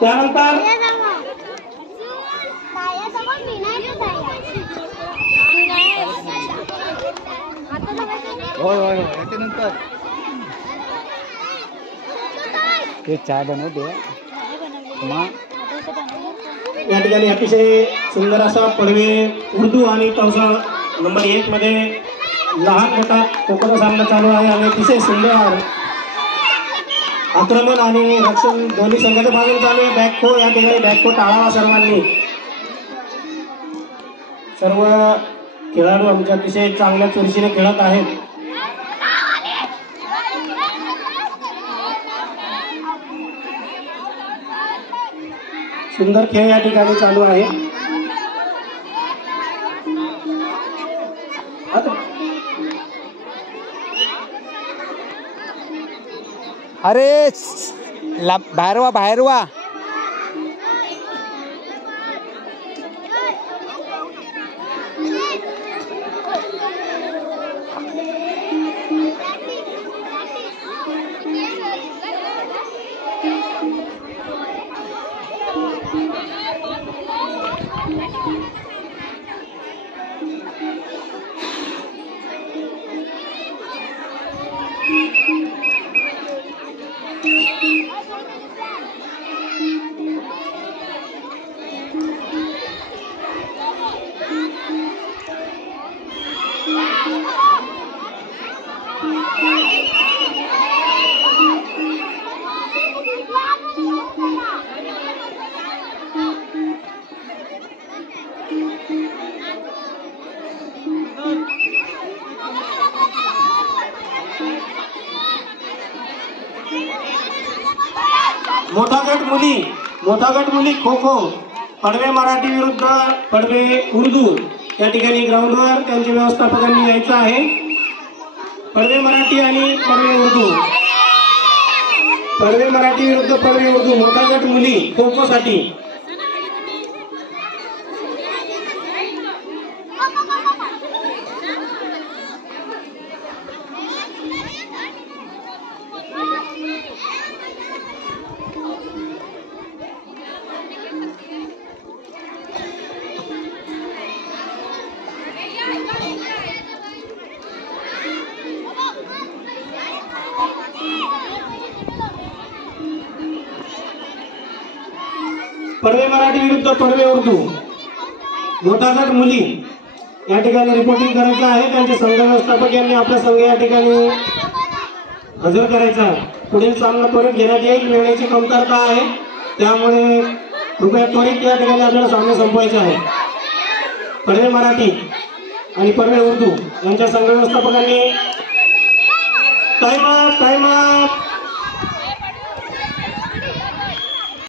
त्यानंतर ते चाय बनवते या ठिकाणी अतिशय सुंदर असा पडवे उर्दू आणि तवसा नंबर 1 मध्ये लहान गटात कोकण सामना चालू आहे आणि अतिशय सुंदर आक्रमण आणि रक्षण दोन्ही संघाच्या बाजूने चालू आहे। बॅकखो या ठिकाणी बॅकखो टाळावा सर्वांनी। सर्व खेळाडू आमच्या अतिशय चांगल्या चुरशीने खेळत आहेत। सुंदर खेळ या ठिकाणी चालू आहे। अरे बाहेर वा बाहेर वा। मोठा गट मुली खो खो पडवे मराठी विरुद्ध पडवे उर्दू या ठिकाणी ग्राउंडवर त्यांच्या व्यवस्थापकांनी यायचं आहे। पडवे मराठी आणि पडवे उर्दू, पडवे मराठी विरुद्ध पडवे उर्दू मोठा गट मुली खो खो साठी। पडवे मराठी विरुद्ध पडवे उर्दू मोठा गट मुली या ठिकाणी रिपोर्टिंग करायचं आहे। त्यांचे संघ व्यवस्थापक यांनी आपला संघ या ठिकाणी हजर करायचा आहे। पुढील सामना त्वरित घेण्यात येईल, वेळेची कमतरता आहे त्यामुळे कृपया त्वरित या ठिकाणी आपल्याला सामना संपवायचा आहे। पडवे मराठी आणि पडवे उर्दू यांच्या संघ व्यवस्थापकांनी टाइम अप